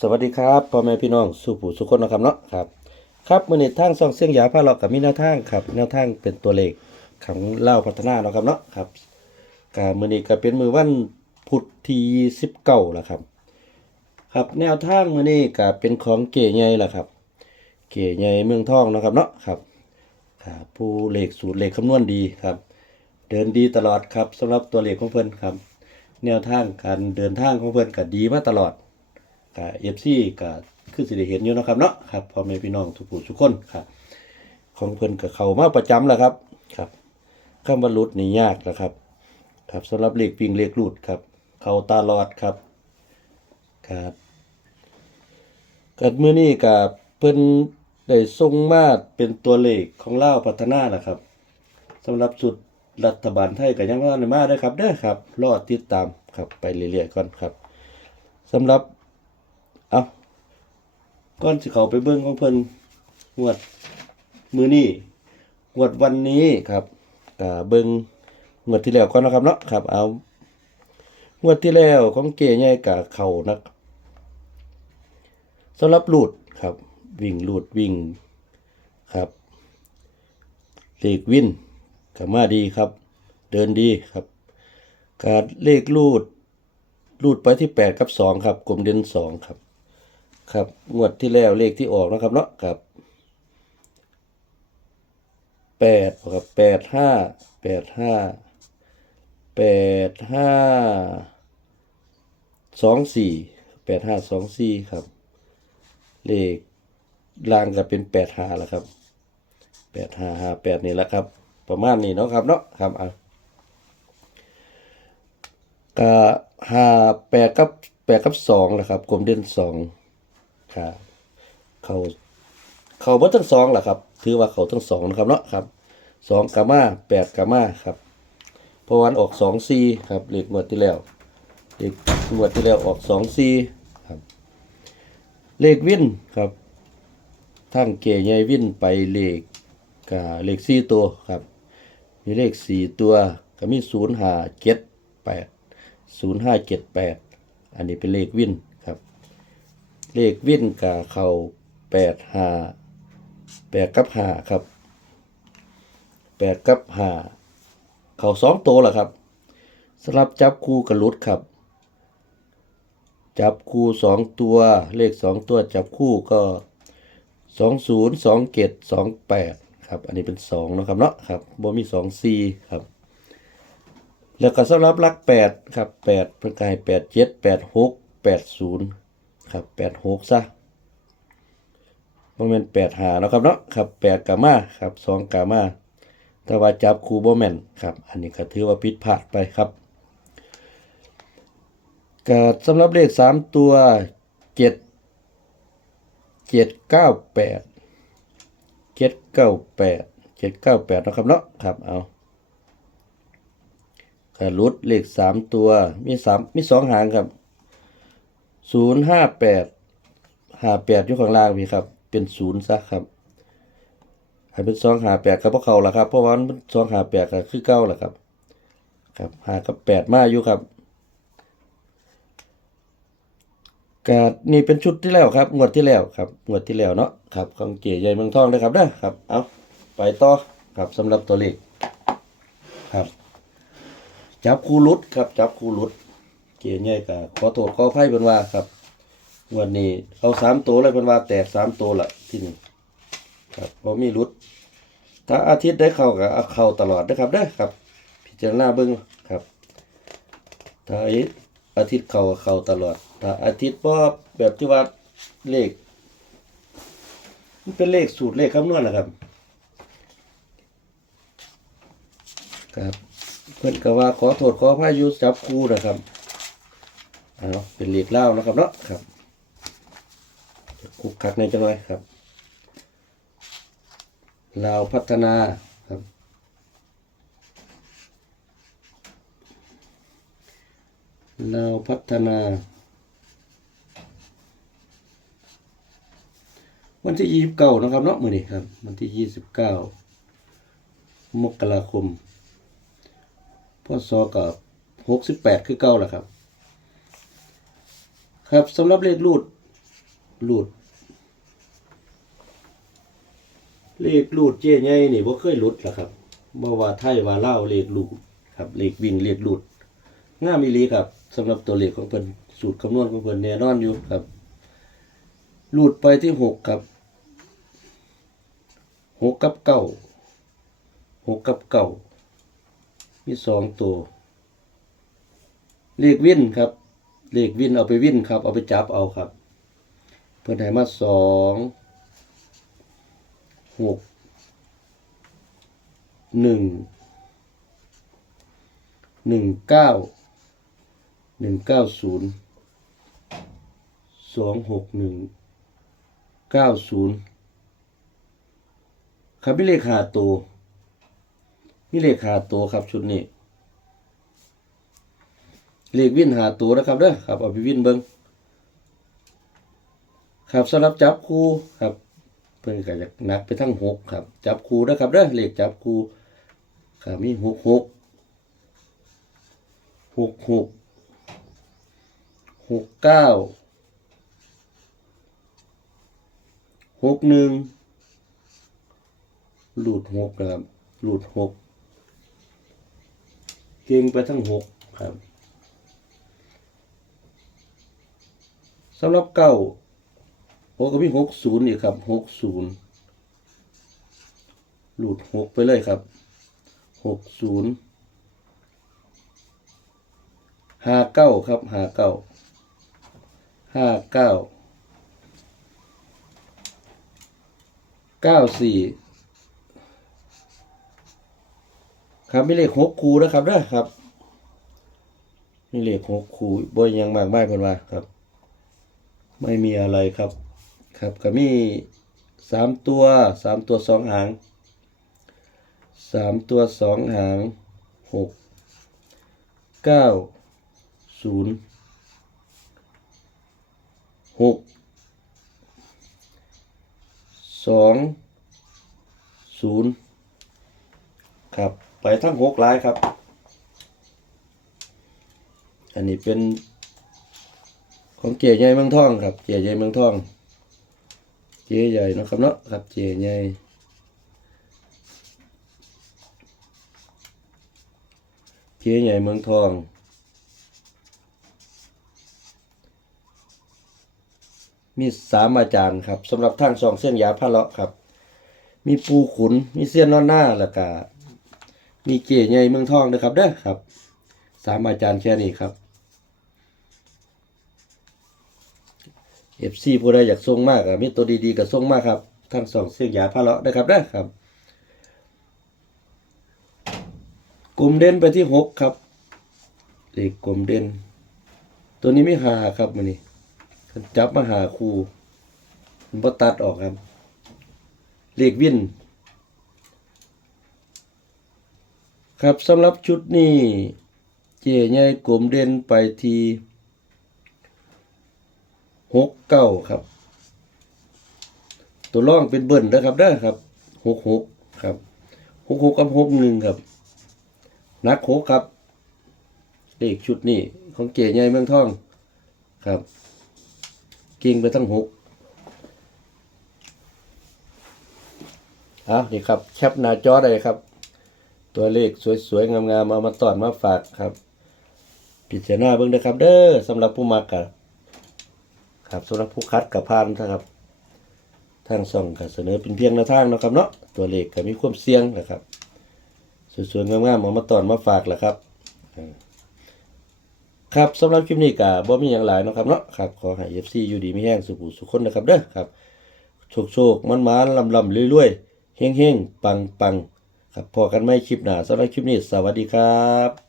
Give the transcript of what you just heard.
สวัสดีครับพ่อแม่พี่น้องสู่ผู้สุคนนะครับเนาะครับครับมือนี้ทางซองเสียงหยาพาเรากับมีแนวทางครับแนวทางเป็นตัวเลขของเล่าพัฒนาเนาะครับเนาะครับกามือนี้ก็เป็นมือวันพุธที่สิบเก้าแล้วครับ ครับแนวทางมือนี้ก็เป็นของเก๋ใหญ่ละครับ เก๋ใหญ่เมืองทองนะครับเนาะครับครับผู้เลขสูตรเลขคำนวณดีครับ เดินดีตลอดครับสำหรับตัวเลขของเพิ่อนครับ แนวทางการเดินทางของเพิ่อนก็ดีมาตลอด กับเอฟซีกับคือสิได้เห็นอยู่นะครับเนาะครับพ่อแม่พี่น้องทุกผู้ทุกคนครับของเพิ่นกับเขามาประจำแล้วครับครับคำว่าหลุนี่ยากแล้วครับ ครับสำหรับเลขปิงเลขรูดครับ เขาตาลอดครับครับกัมื้อนี้กับเพิ่นได้ส่งมาเป็นตัวเลขของเลาพัฒนานะครับสำหรับสุดรัฐบาลไทยก็ยังบ่ทันได้มาเด้ครับเด้อครับ รอดติดตามครับไปเรื่อยๆก่อนครับสำหรับ เอาก่อนสิเขาไปเบิ่งของเพิ่นงวดมือนี้งวดวันนี้ครับอ่าเบิ่งงวดที่แล้วก่อนนะครับเนาะครับ เอางวดที่แล้วของเก๋ใหญ่กับเขานะสำหรับลูดครับ วิ่งลูดวิ่งครับเลขวินก็มาดีครับ เดินดีครับการเลขลูดลูดไปที่แปดกับสองครับกลมเด่นสองครับ ครับงวดที่แล้วเลขที่ออกนะครับเนาะครับแปดครับแปดห้าแปดห้าแปดห้าสองสี่แปดห้าสองสี่ครับ เลขล่างก็เป็นแปดห้าแล้วครับแปดห้าห้าแปดนี่แหละครับ ประมาณนี้เนาะครับเนาะครับอะก็ห้าแปดกับแปดกับสองแหละครับกลมเด่นสอง ครับ เขาเขาเบิดทั้งสองแหละครับ ถือว่าเขาทั้งสองนะครับเนาะครับสองกามาแปดกามาครับพราะวันออกสองซีครับเลขงวดที่แล้วเลขงวดที่แล้วออกสองซีครับเลขวินครับทั้งเกยใหญ่วินไปเลขกาเลขสี่ตัวครับ มีเลขสี่ตัวก็มีศูนย์ห้าเจ็ดแปดศูนย์ห้าเจ็ดแปดอันนี้เป็นเลขวิน เลขวิ่นกับเขาแปดหาแปดกับหาครับแปดกับหาเขาสองตัวแหละครับสลับจับคู่กับลุดครับ จับคู่สองตัวเลขสองตัวจับคู่ก็สองศูนย์สองเกตสองแปดครับ อันนี้เป็นสองนะครับเนาะครับบ่มีสองสี่ครับ แล้วก็สำหรับหลักแปดครับแปดเป็นกายแปดเจ็ดแปดหกแปดศูนย์ ครับแปดหกซะโมเมนแปดหาเนะครับเนาะครับแปดกามาครับสองกามาแต่ว่าจับคูโบแมนครับ อันนี้ก็ถือว่าผิดพลาดไปครับก็สำหรับเลขสามตัวเจ็ดเจ็ดเก้าแปดเจ็ดเก้าแปดเจ็ดเก้าแปดนะครับเนาะครับเอาก็รุดเลขสามตัวมีสามมีสองหางครับ ศูนย์ห้าแปดห้าแปดอยู่ข้างล่างพี่ครับ เป็นศูนย์ซะครับให้เป็นสองห้าแปดครับเพราะเขาละครับ เพราะว่ามันสองห้าแปดก็คือเก้าแหละครับ ครับห้ากับแปดมาอยู่ครับกานี่เป็นชุดที่แล้วครับ งวดที่แล้วครับ งวดที่แล้วเนาะครับของเก๋ใหญ่เมืองทองเลยครับเด้อครับ เอาไปต่อครับสำหรับตัวเลขครับ จับคู่รุดครับ จับคู่รุด เกียร์ใหญ่ก็ขอโทษขออภัยเพิ่นว่าครับวันนี้เอาสามตัวเลยเพิ่นว่าแตกสามตัวละที่นี่ครับบ่มีรุดถ้าอาทิตย์ได้เข้าก็เอาเข้าตลอดนะครับเด้อครับ พิจารณาเบิ่งครับ ถ้าอาทิตย์เข้าเข้าตลอด ถ้าอาทิตย์บ่แบบที่ว่าเลขมันเป็นเลขสูตรเลขคำนวณนะครับ ครับ เพื่อนก็ว่าขอโทษขออภัยอยู่จับคู่นะครับ เอาเป็นเลขเล่านะครับเนาะครับคุกคักในจังเลยครับลาวพัฒนาครับ ลาวพัฒนา วันที่ยี่สิบเก้านะครับเนาะมือนี้ครับ วันที่ยี่สิบเก้ามกราคมพศกับหกสิบแปดคือเก้าแหละครับ ครับสำหรับเลขรูดหลุดเลขหลุดเจ๊ใหญ่นี่บ่เคยหลุดหรอครับบ่ว่าไทยว่าเล่าเลขหลุดครับเลขวิ่งเลขหลุดง่ามอีหลีครับสำหรับตัวเลขของเพิ่นสูตรคำนวณของเพิ่นแน่นอนอยู่ครับหลุดไปที่หกครับหกกับเก้าหกกับเก้ามีสองตัว เลขวินครับ เลขวินเอาไปวินครับ เอาไปจับเอาครับ เพิ่อนให้มาสองหกหนึ่งหนึ่งเก้าหนึ่งเก้าศูนย์สองหกหนึ่งเก้าศูนย์ครับมีเลขหาตัวมีเลขหาตัวครับชุดนี้ เลขวินหาตัวนะครับเด้อครับเอาไปวินเบิงครับสำหรับจับคู่ครับเพิ่นก็อยากนักไปทั้งหกครับ จับคู่นะครับเด้อเลขจับคู่ครับมีหกหกหกหกหกเก้าหกหนึ่งหลุดหกนะครับหลุดหกเก่งไปทั้งหกครับำหรับเก้าโอ้ก็มีหกศูนย์อีกครับหกศูนย์หลุดหกไปเลยครับหกศูนย์ห้าเก้าครับห้าเก้าห้าเก้าเก้าสี่ครับมีเลขหกคูนะครับเด้ครับ มีเลขหกคูบ่ยังมากมายเพิ่นว่าครับ ไม่มีอะไรครับ ครับก็มีสามตัวสามตัวสองหางสามตัวสองหางหกเก้าศูนย์หกสองศูนย์ครับ ไปทั้งหกลายครับ อันนี้เป็น ของเก๋ใหญ่เมืองทองครับเก๋ใหญ่เมืองทองเก๋ใหญ่นะครับเนาะครับเก๋ใหญ่เก๋ใหญ่เมืองทองมีสามอาจารย์ครับสำหรับทางสองเส้นยาพระเลาะครับ มีปูขุนมีเส้นนอนหน้าแล้วก็มีเก๋ใหญ่เมืองทองนะครับเด้อครับสามอาจารย์แค่นี้ครับ เอฟซีผู้ใดอยากส่งมากอะมีตัวดีๆก็ส่งมากครับทั้งสองเสียงยาพาเลาะนะครับนะครับ กลุ่มเด่นไปที่หกครับเลขกลุ่มเด่น ตัวนี้ไม่หาครับมันนี่จับมาหาครูมันตัดออกครับ เลขวินครับสำหรับชุดนี้ เจ๊ใหญ่กลุ่มเด่นไปที่ หกเก้าครับ ตัวร่องเป็นเบิ้ลนะครับได้ครับหกหกครับหกหกกับหกหนึ่งครับนักหกครับเลขชุดนี้ของเก๋ใหญ่เมืองทองครับเก่งไปทั้งหกอะนี่ครับแคปหน้าจอได้ครับ ตัวเลขสวยๆงามๆเอามาตอนมาฝากครับ พิจารณาเบิ่งนะครับ เด้อสำหรับผู้มักกับ ครับสำหรับผู้คัดกับพานนะครับ ทางส่องก็เสนอเป็นเพียงแนวทางนะครับเนาะตัวเลขก็มีความเสี่ยงนะครับสวยๆงามๆเอามาตอนมาฝากแหละครับครับสำหรับคลิปนี้ก็บ่มีอย่างหลายนะครับเนาะครับขอให้ FC อยู่ดีมีแห้งสุขุสุขคนนะครับเด้อครับโชคโชคมันมันลำลำรวยๆเฮงเฮงปังปังครับพอกันไม่คลิปหน้าสำหรับคลิปนี้ สวัสดีครับ